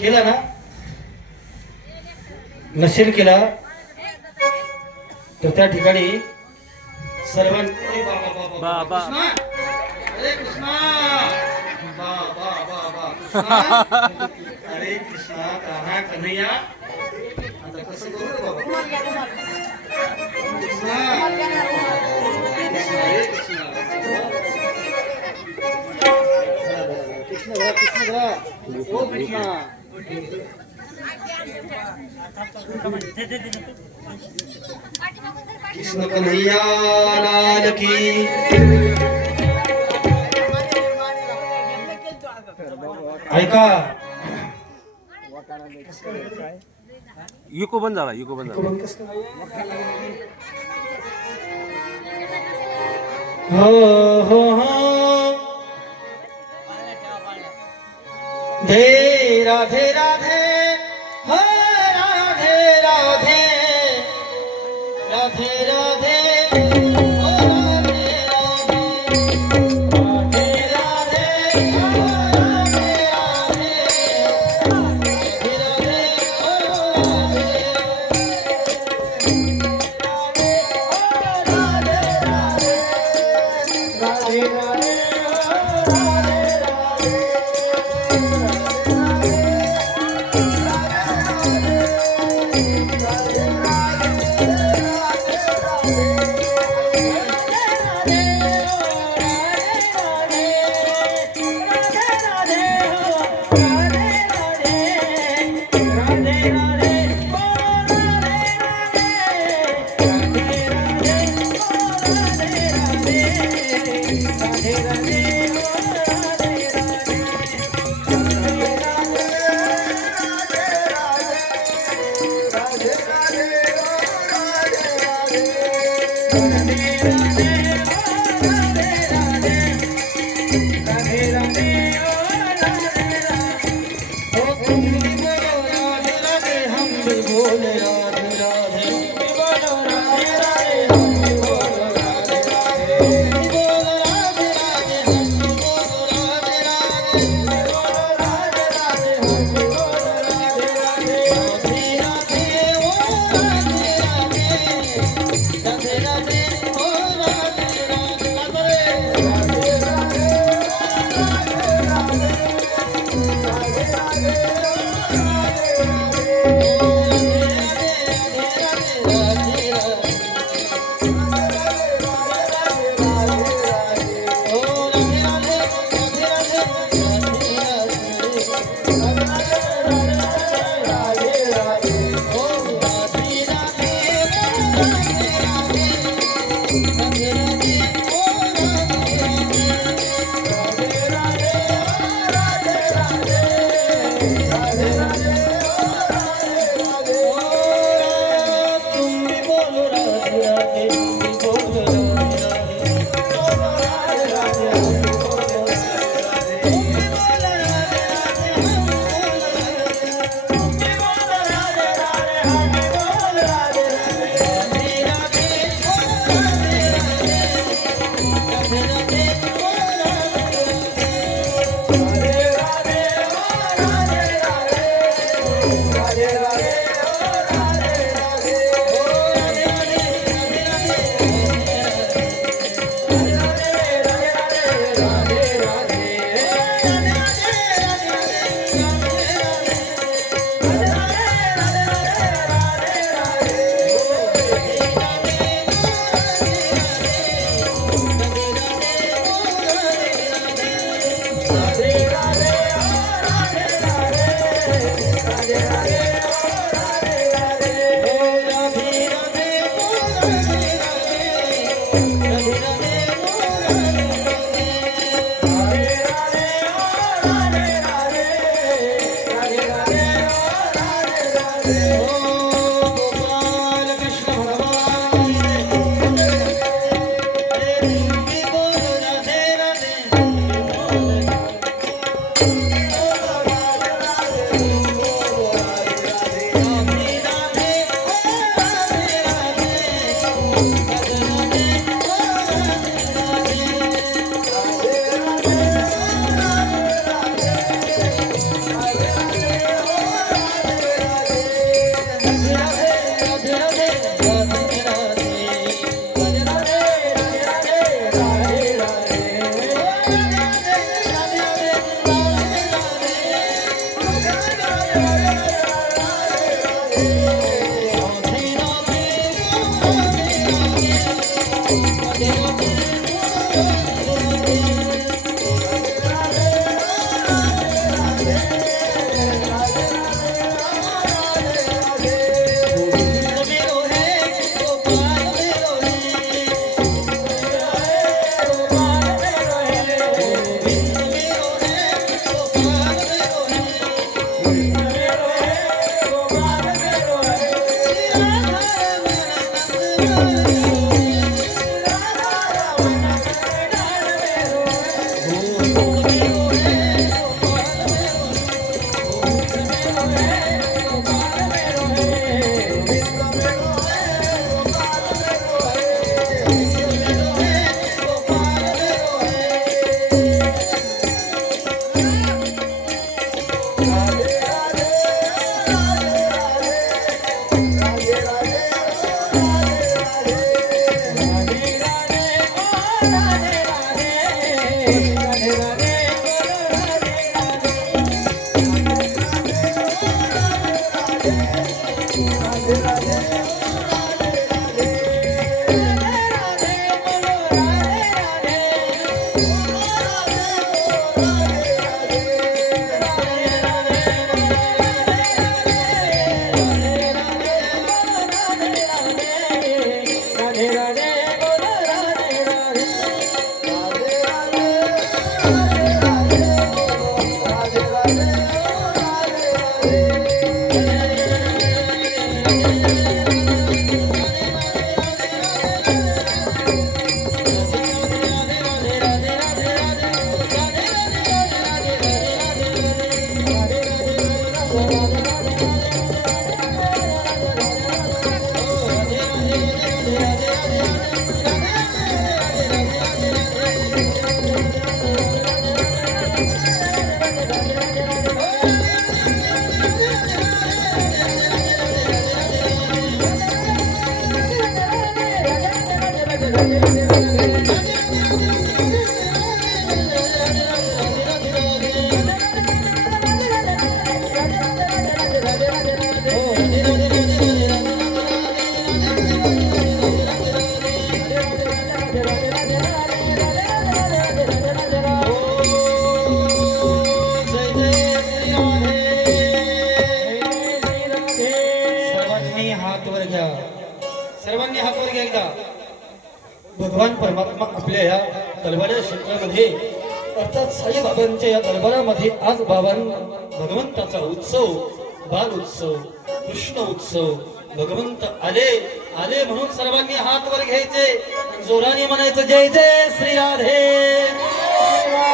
केला ना? नसेल केला तर त्या ठिकाणी सर्वांनी बाबा हरे कृष्णा हरे कृष्णा कान्हा कन्हैया. आता कसं करू रे बाबा? कृष्णा हरे कृष्णा कृष्ण ओ कृष्णा. कृष्ण कन्हैया लाल की. ऐका युको बंद झाला, युको बंद झाला. हो हो हो धे राधे राधे हो राधे राधे राधे राधे हो राधे राधे राधे राधे हो राधे राधे राधे राधे राधे. एकदा भगवान परमात्मा आपल्या या दरबारा क्षेत्रामध्ये अर्थात साईबाबांच्या या दरबारामध्ये आज भगवंताचा उत्सव, बाल उत्सव, कृष्ण उत्सव. भगवंत आले आले म्हणून सर्वांनी हात वर घ्यायचे, जोराने म्हणायचं जय जय श्री राधे,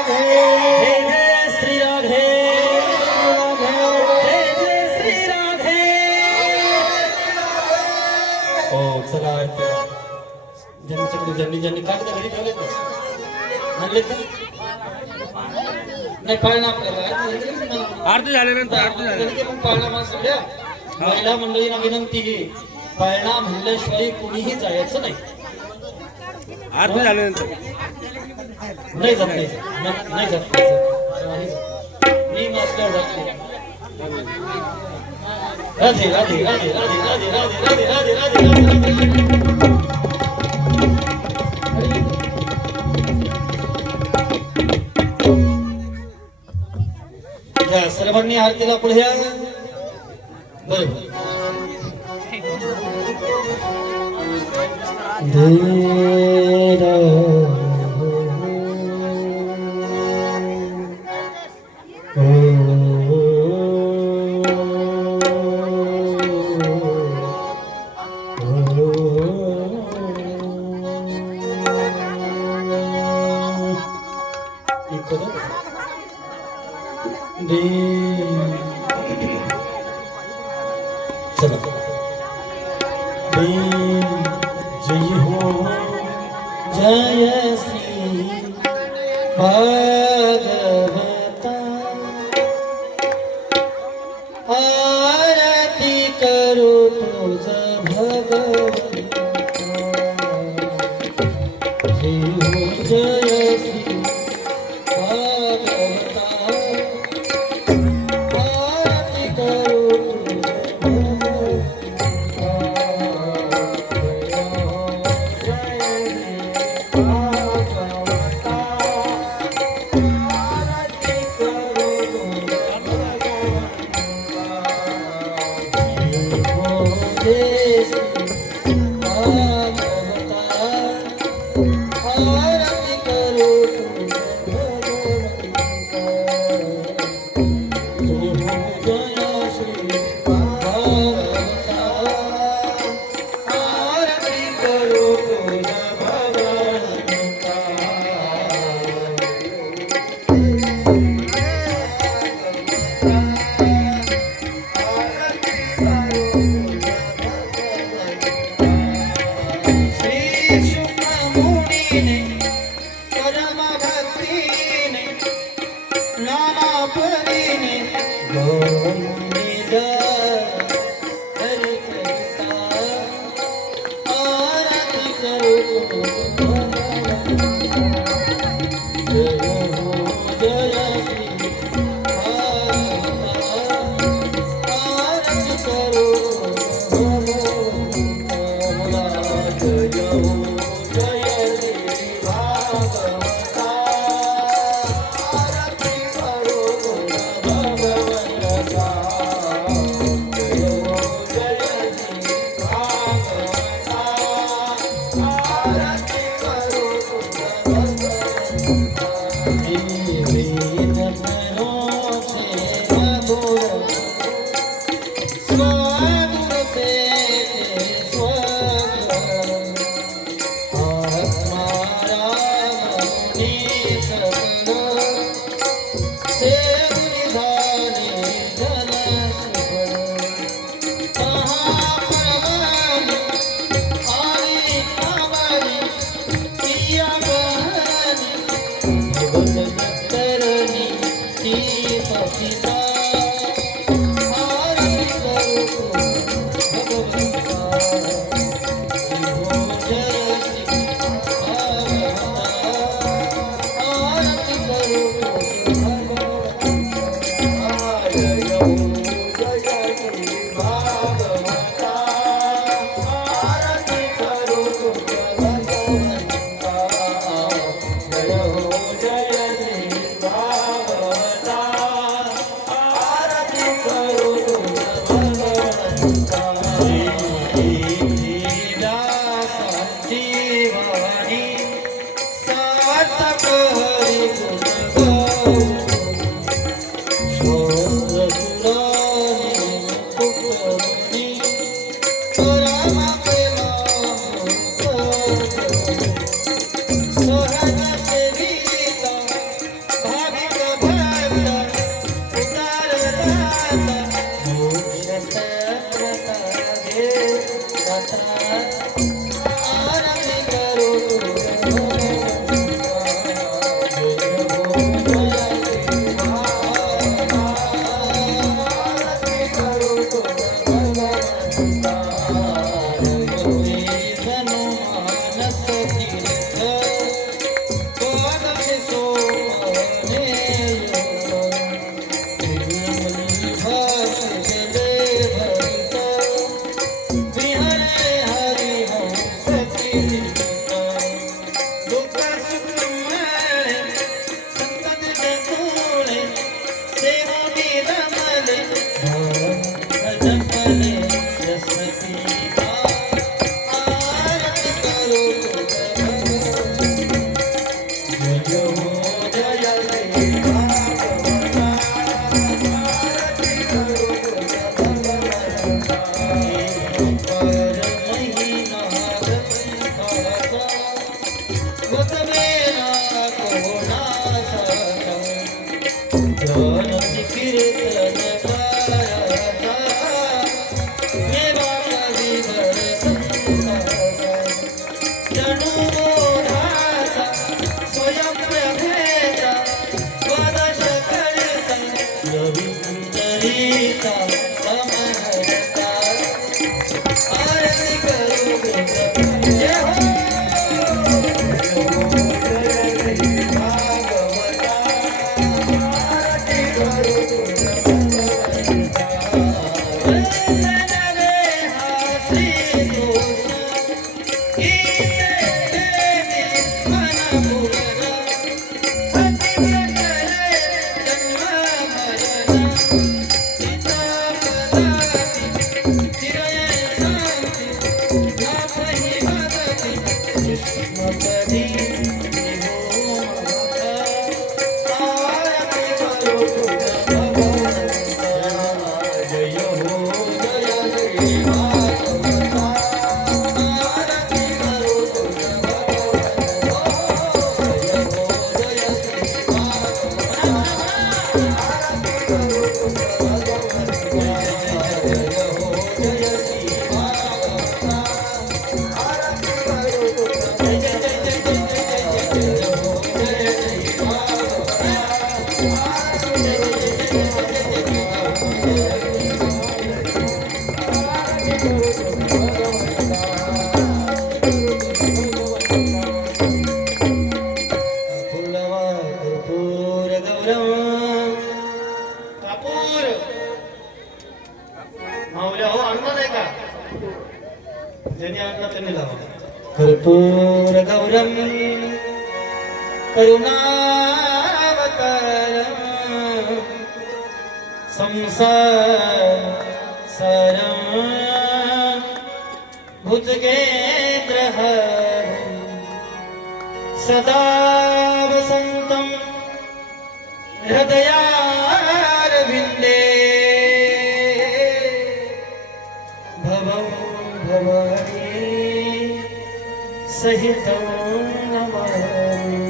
जय जय श्री राधे, जय जय श्री राधे. हो चला, ज्यांनी कागद घरी ठेवले आणले का नाही पाळणा आपल्याला आरती झाल्यानंतर आरती झाल्यानंतर पाळणा मला सगळ्या महिला मंडळींना विनंती आहे, पाळणा म्हणल्याशिवाय कुणीही जायचं नाही. आरती झाल्यानंतर नाही जात नाही जात मी मास्टर राधे राधे राधे राधे राधे राधे राधे राधे राधे. सर्वांनी आरतीला पुढे या. बरोबर जय हो जय श्री भागवता, आरती करू तुझ भगवंता. जय हो जय श्री भागवता, आरती करू अंतरीचा समरता आरती करू तुझं जय हो भागवता आरती करू तुझं वंदने हासी तुझं गीते देवी मन भुवन कर्पूर गौरम करुणावतारम संसारम भुजगेन्द्रहरं सदा वसन्तं हृदयारविन्दे भवं भवानी सहितं नमामि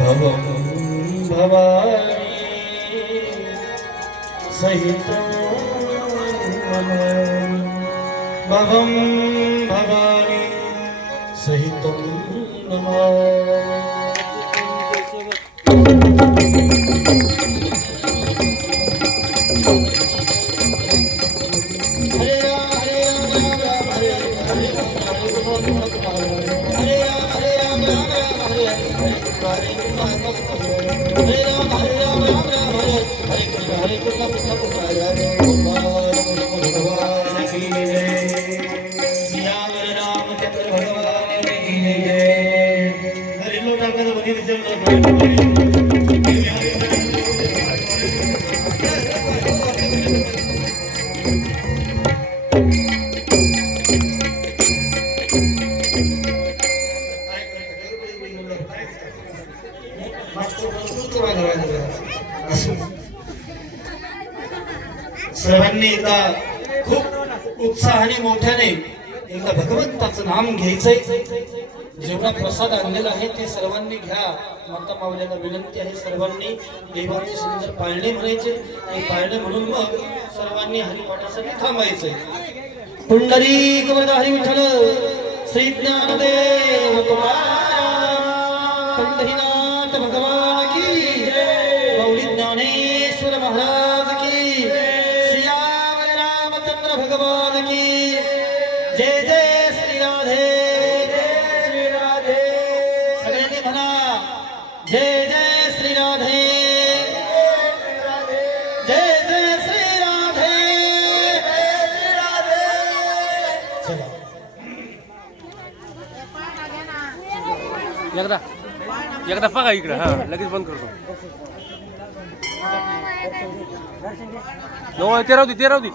भवं भवानी सहितं नमामि भवं भवानी सहितं नमामि सर्वांनी एकदा खूप उत्साहाने मोठ्याने एकदा भगवंताचं नाम घ्यायचंय. जेवढा प्रसाद आणलेला आहे ते सर्वांनी घ्या. माता माऊलीला विनंती आहे सर्वांनी देवाचे सुंदर पाळणे म्हणायचे. ते पाळणे म्हणून मग सर्वांनी हरिपाठासाठी थांबायचंय. पुंडरीक वरद हरी विठ्ठल श्री ज्ञानदेव तुकाराम पंढरीनाथ भगवान की जय. माऊली ज्ञानेश्वर महाराज की श्रीयावर रामचंद्र भगवान की जय. जय श्री राधे श्री राधे. सगळ्यांनी म्हणा जय जय श्री राधे जय जय श्री राधे. चला एकदा एकदा बघा इकडे. हा लगेच बंद करतो. ते राहू दे.